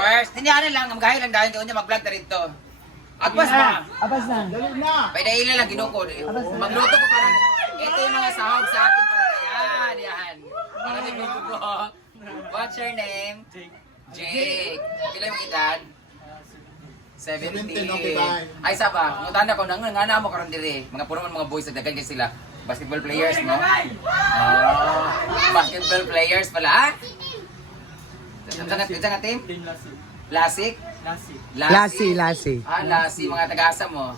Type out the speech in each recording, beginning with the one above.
first. Tinihanan lang, magahay lang dahil kanya mag-vlog na rito. Agpas ba? Abas na. Pwede ilan lang ginukod. Magluto ko parang, ito yung mga sahog sa atin. Yan, yan. Para din ko. What's your name? Jake. Kailan yung edad? 17. Ay, saba. Mutanda ko, nga mo karon dire. Mga puro man mga boys, dagan kay sila. Basketball players, no? Oh, basketball players pala, ha? Saan team? Team Lasik. Lasik? Lasik. Lasi. Ah, Lasik. Mga taga-asa mo?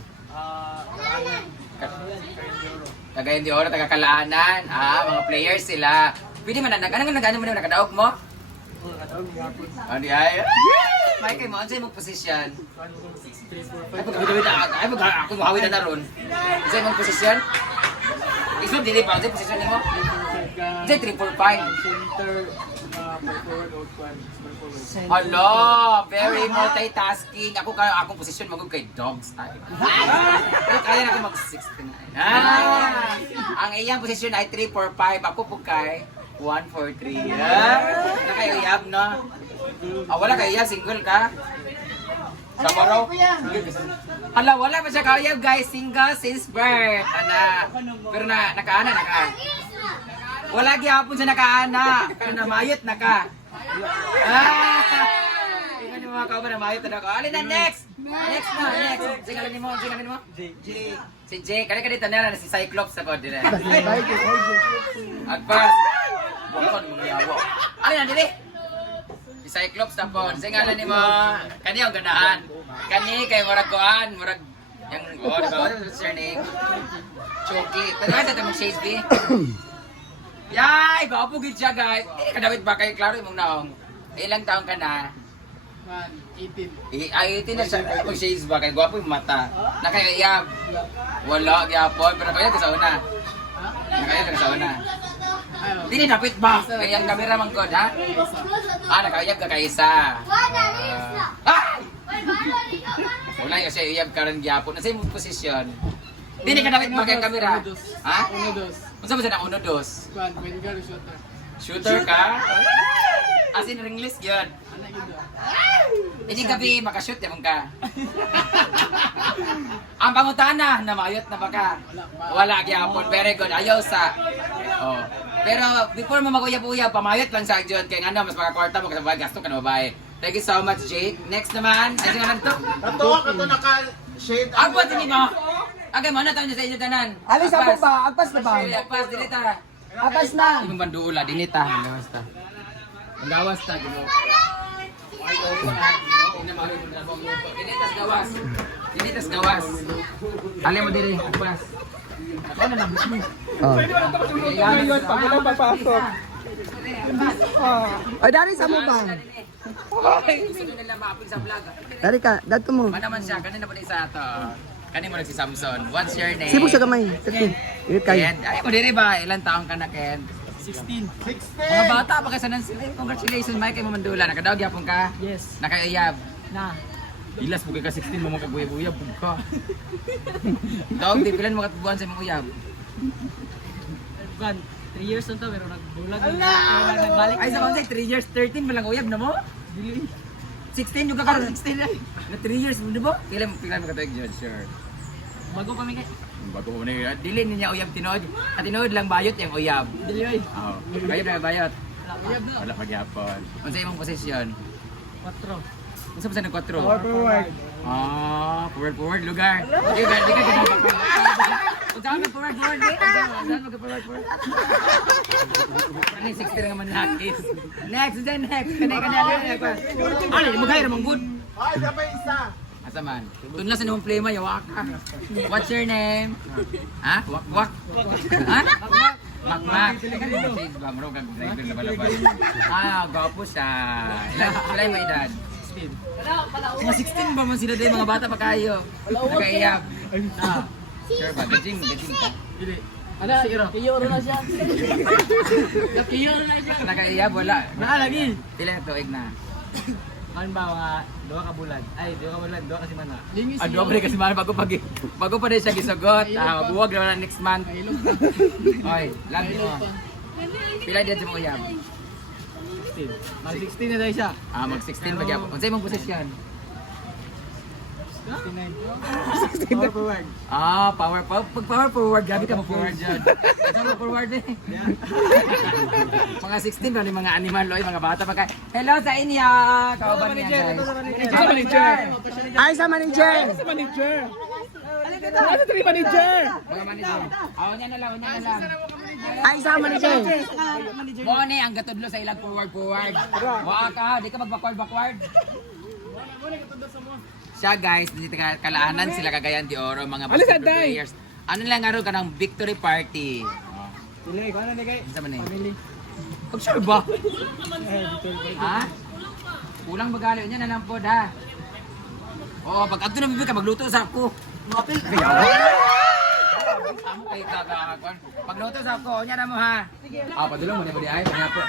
Cagayan de Oro, taga-Kalaanan. Ah, mga players sila. Pwede man, ano mo na nakadaog mo? Oh, di ay. May kay mo, ano sa'yo mong posisyon? Ay, pagkabit ako mahawin na ron. Sa'yo mong posisyon? Isod, dili pa. Sa'yo posisyon mo? Sa'yo, 3-4-5. Center, forward, outward, small forward. Hello, very multitasking. Akong posisyon magod kay dog style. Pero kaya na ako mag-69. Ah! Ang iyang posisyon ay 3-4-5. Ako po kay 1-4-3. Wala kayo iyab, no? Ah, wala kayo iyab, single ka? Sa maraw? Hala, wala pa siya kauyab, guys. Single since birth. Ana. Pero nakaana. Wala gyapon siya nakaana. Pero namayot na ka. Ah! Tingnan niyo mga kauban, namayot na ako. Alin na, next! Next. Singalan mo. Jake. Si Jake. Kaya dito na si Cyclops ako din. Agpas. Bukon mo yawo. Alin na, dili? Si Cyclops na po. Singalan ni mo. Kani ang ganahan. Kani kay murag kuan, murag yang what's your name? Choki. Tagad ta mong shades B. Yay! Gwapo gid siya, guys. Kadawit ba kay klaro imong naong? Ilang taon ka na? 18. Ay, 18 na siya. Kung shades ba kay gwapo yung mata. Nakayayab. Wala gyapon, pero kaya sa una. Nakaya ka sa una. Dili napit ba? Kaya ang camera man god, ha? Ah, nakayab ka kay isa. Ah! Wala yung siya iyab ka rin gyapon. Nasa imong posisyon? Dili ka napit ba kay camera? Ha? 1-2. Unsa ba sa nang 1-2? Kwan, pwede ka rin shooter. Shooter ka? As in ringless yun. Anak yun. Ini gabi makashoot yun ka. Ang pangutana, namayot na baka. Wala gyapon. Very good. Ayaw sa. Oh. Pero before mo mag-uyab-uyab, pamayot lang sa dyan. Kaya nga mas makakwarta mo kasi gasto ka na babae. Thank you so much, Jake. Next naman. Ay, nga to. Kato naka-shade. Agpat hindi mo. Agay mo na tayo sa inyo tanan. Alis ako ba? Agpas na ba? Agpas, dilita. Agpas na. Yung banduula, dinita. Gawas ta. Gawas ta, gino. Dinitas gawas. Dinitas gawas. Alin mo diri, agpas. Ano na bismi? Oh. Pag wala papasok. Ay, dari sa mo ba? Gusto nila maapin sa vlog. Dari ka, dato mo. Manaman siya, kanina pa rin sa ato. Kanina mo si Samson. What's your name? Sibog sa gamay. Sakit. Irit kayo. Ken. Ay mo diri ba? Ilang taong ka na, Ken? 16. Mga bata pa kasi nan sila. Congratulations, Mike, kay Mamandula. Nakadaog yapon ka? Yes. Nakayayab. Na. Ilas mo ka 16 mo mga kaguyab-uyab ka. Dog, di pilan mga buwan sa imong uyab. Kwan, 3 years na to, pero nagbulag. Nagbalik. Ay sa konsay 3 years 13 pa lang uyab na mo? Dili. 16 yung kakaroon 16 ay. Na 3 years mo di ba? Pilan mo ka tawag Judge, sure. Bago kami kay. Bago mo na dili niya uyab tinod. At tinod lang bayot yung uyab. Dili ay. Oo. Bayot na bayot. Uyab na. Wala pagyapon. Unsa imong posisyon? 4. Unsa ba sa nag 4? Forward. Ah, forward lugar. Di ka ginagawa. Unsa ka forward di? Unsa ka forward? Ano 60 naman nakis. Next. Ano mo kaya ramang good. Ay, sabay isa. Asa man? Tunla sa nimong play mo yawa ka. What's your name? Ha? Wak. Ha? Makmak. Sige ba mo kag driver na balabas. Ah, gwapo siya. Ilan mo edad? 16. Mga 16 ba man sila din mga bata pa kayo? Nagkaiyab. Ah. Sure ba? Gajing ka. Dili. Ano? Kiyoro na siya. Kiyoro na siya. Nagkaiyab wala. Lagi. Pila tuig na. Kan ba mga 2 ka bulan? Ay, 2 ka bulan, 2 ka semana. Ado pa rin kasi man bago pa rin siya gisugot. Ah, buwag na next month. Oy, lagi mo. Pila din sa mo uyab? Mag-16 na tayo siya. Mag-16 pa gyapon. Unsay imong posisyon? Power forward. Pag power forward, gabi ka mag-forward dyan. Saan mag-forward eh? Mga 16 ba ni mga animal, oy, mga bata pa hello sa inyo! Kauban niya guys. Sa manager. Ay, sa manager! Sa manager. Ano ito yung manager? Mga manager. Niya na lang. Ay, sa manager! Mo ni ang gatudlo sa ilang forward. Wa ka, di ka mag-backward. Siya guys, dito kalaanan sila Cagayan de Oro, mga basketball players. Ano lang nga ro kanang victory party. Dili, kung ano na kay? Sa man eh? Family. Sure ba? Ha? Kulang bagali niya na lang po ha. Oo, pag ato na bibig ka, magluto sa ako. Mapil. Amo kay kakakuan. Pagluto sa ako, nya na mo ha. Padulong mo ni ay pagyapo.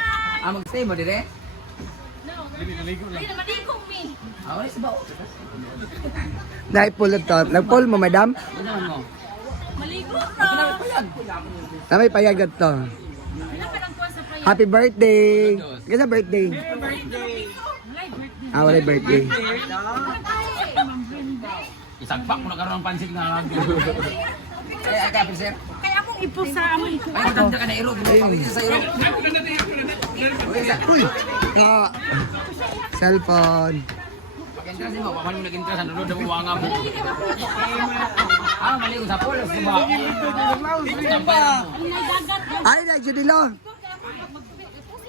Mag-stay mo dire? Awalis ba? Dahil pulot to. Nag-pull mo, madam? Ano naman mo? Maligo Na may payagat to. Happy birthday! Kasi birthday. Wala birthday. Isagpak mo na karoon ng pansit nga. Ay, ka, sir. Kaya akong ipo sa amoy. Ay, matanda ka na iro. Pagkakita sa iro. Cellphone. Pag-entrance mo, paano mo nag-entrance? Ang lulod na buwanga mo. Maligo sa pulos, di ba? Tampay mo. Ay, na, Judilo.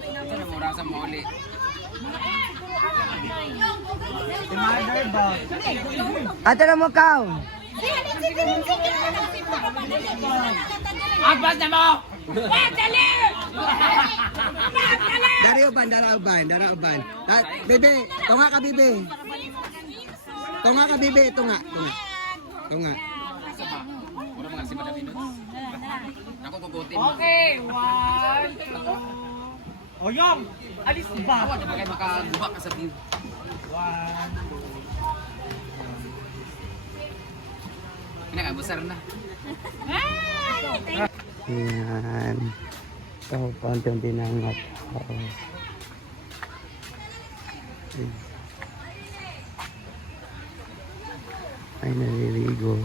Ito na mo, rasa mo uli. Ate na mo, Kao. Agpas na mo! Darauban. Bebe, tunga ka, bebe. Tunga ka, bebe. Tunga. Mura mga si Madam Inot. Ako kugutin mo. Okay, 1, 2. Oyong! Alis ba? Awa, di ba kayo makaguba ka sa view? 1, 2. Pinakabusar na. Ayan. Ito, paunti-unti na nga tao. Ay, naliligo.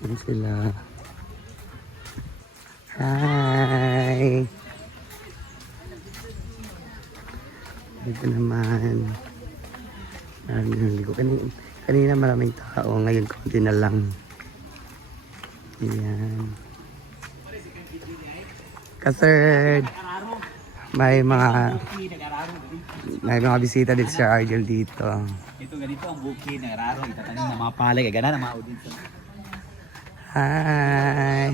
Yan sila. Hi! Dito naman. Naligo. Kanina maraming tao. Ngayon konti na lang. Yan. Kaserd. May mga bisita din si Argel dito. Ito ganito ang bukid ng raro. Itatanim na mga palay. Kaya gana na mga dito. Hi.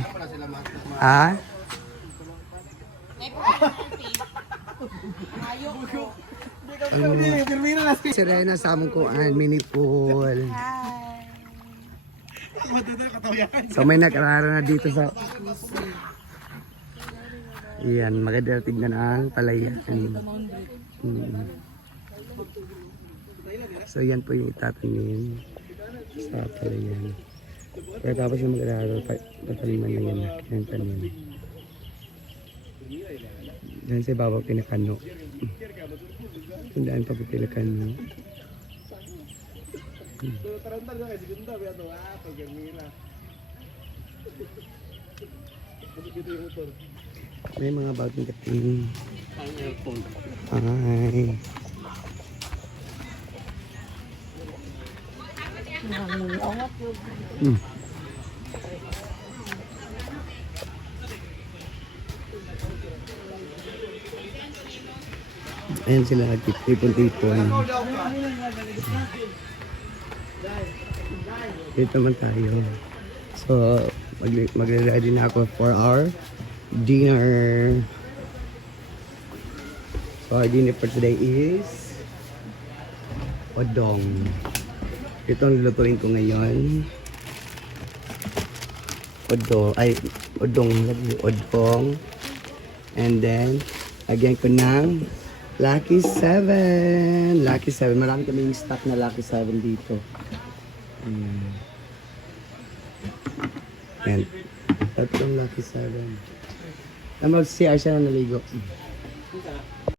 Ah? Serena sa among kuan, mini pool. So may nakarara na dito sa yan, maganda tignan ang palayan. So yan po yung itatanim sa palayan. Pero tapos yung mag-aaral, pataliman na yan yung tanim. Yan sa ibabaw pinakano. Tandaan pa po pinakano. May mga bagong kating. Ay. Ayan sila nagtipon-tipon. Dito naman tayo. So, magre-ready na ako for our dinner. So, our dinner for today is odong. Ito ang lulutuin ko ngayon. Odong. And then, lagyan ko ng Lucky 7. Lucky 7. Marami kaming stock na Lucky 7 dito. Yan. Tatlong Lucky 7. Mag-CR siya na naligo.